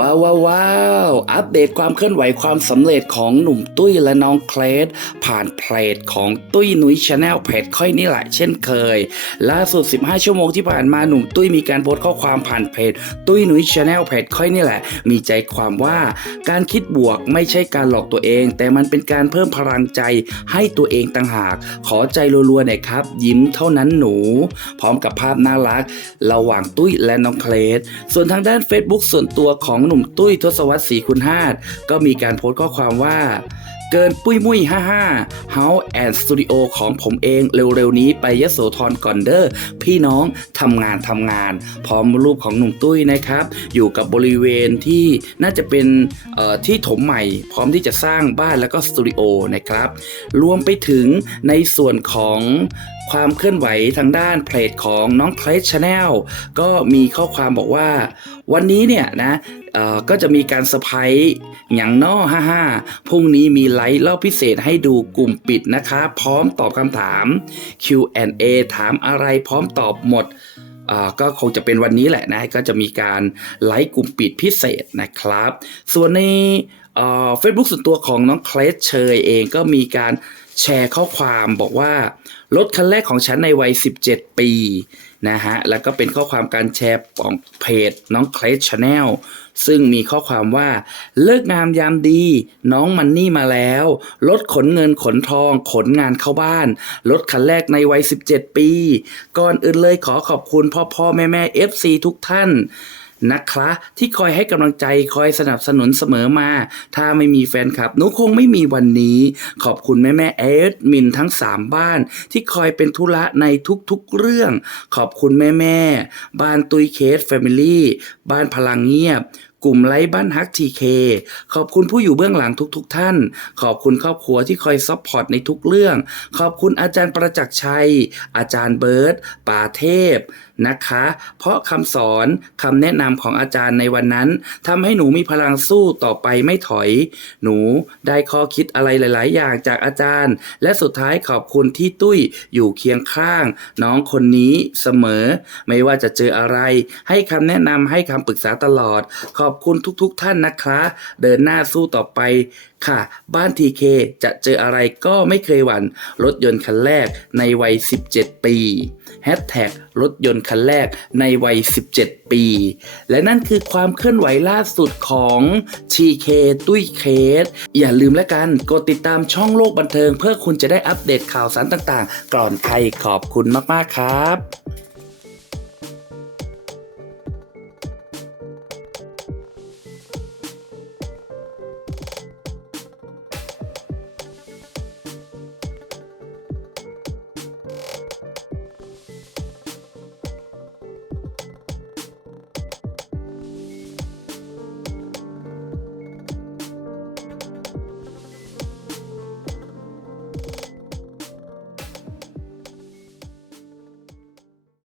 ว้าวว้าวาวอัปเดตความเคลื่อนไหวความสำเร็จของหนุ่มตุ้ยและน้องเคลสผ่านเพจของตุ้ยนุ้ยชาแนลเพจค่อยนี่แหละเช่นเคย ล่าสุด 15 ชั่วโมงที่ผ่านมาหนุ่มตุ้ยมีการโพสต์ข้อความผ่านเพจตุ้ยนุ้ยชาแนลเพจค่อยนี่แหละ มีใจความว่าการคิดบวกไม่ใช่การหลอกตัวเอง แต่มันเป็นการเพิ่มพลังใจให้ตัวเองต่างหาก ขอใจรัวๆหน่อยครับ ยิ้มเท่านั้นหนู พร้อมกับภาพน่ารัก ระหว่างตุ้ยและน้องเคลสส่วนทางด้าน Facebook ส่วนตัวของของหนุ่มตุ้ยทศวรรษศรีคุณหาดก็มีการโพสต์ข้อความว่าเกินปุ้ยมุ้ย55 House and Studio ของผมเองเร็วๆนี้ไปยโสธรก่อนเด้อพี่น้องทำงานทำงาน พร้อมรูปของหนุ่มตุ้ยนะครับ อยู่กับบริเวณที่น่าจะเป็นที่ถมใหม่ พร้อมที่จะสร้างบ้านแล้วก็สตูดิโอนะครับ รวมไปถึงในส่วนของความเคลื่อนไหวทางด้านเพจของน้องเพลสชาแนลก็มีข้อความบอกว่า วันนี้เนี่ยนะก็จะมีการสไพรส์อย่างนอ55พรุ่งนี้มีไลฟ์เล่าพิเศษให้ดูกลุ่มปิดนะคะ พร้อมตอบคำถาม Q&A ถามอะไรพร้อมตอบหมดก็คงจะเป็นวันนี้แหละนะ ก็จะมีการไลฟ์กลุ่มปิดพิเศษนะครับ ส่วนในเฟซบุ๊กส่วนตัวของน้องเคลสเชยเองก็มีการ แชร์ข้อความบอกว่า รถคันแรกของฉันในวัย 17 ปีนะฮะ แล้วก็เป็นข้อความการแชร์ของเพจน้องเคลสชาแนลซึ่งมีข้อความว่า เลิกงามยามดี น้องมันนี่มาแล้ว รถขนเงินขนทอง ขนงานเข้าบ้าน รถคันแรกในวัย 17 ปี ก่อนอื่นเลยขอขอบคุณพ่อพ่อแม่แม่ FC ทุกท่าน นะคะ ที่คอยให้กำลังใจคอยสนับสนุนเสมอมา ถ้าไม่มีแฟนคลับหนูคงไม่มีวันนี้ ขอบคุณแม่แม่เอดมินทั้ง 3 บ้าน ที่คอยเป็นธุระในทุกๆเรื่อง ขอบคุณแม่แม่บ้านตุยเคสแฟมิลี่บ้านพลังเงียบ กลุ่มไลฟ์บ้านฮักทีเคขอบคุณผู้อยู่เบื้องหลังทุกๆทท่าน ขอบคุณครอบครัวที่คอยซัพพอร์ตในทุกเรื่อง ขอบคุณอาจารย์ประจักษ์ชัย อาจารย์เบิร์ตป่าเทพนะคะ เพราะคำสอนคำแนะนำของอาจารย์ในวันนั้นทำให้หนูมีพลังสู้ต่อไปไม่ถอย หนูได้ข้อคิดอะไรหลาย ๆ อย่างจากอาจารย์ และสุดท้ายขอบคุณที่ตุ้ยอยู่เคียงข้าง น้องคนนี้เสมอ ไม่ว่าจะเจออะไร ให้คำแนะนำให้คำปรึกษาตลอด ขอบคุณทุกๆท่านนะคะ เดินหน้าสู้ต่อไปค่ะ บ้านทีเคจะเจออะไรก็ไม่เคยหวั่นรถยนต์คันแรกในวัย 17 ปีแฮชแท็กรถยนต์คันแรกในวัย 17 ปี และนั่นคือความเคลื่อนไหวล่าสุดของ TK ตุ้ยเคส อย่าลืมแล้วกัน กดติดตามช่องโลกบันเทิง เพื่อคุณจะได้อัปเดตข่าวสารต่างๆ ก่อนใครขอบคุณมาก ๆ ครับ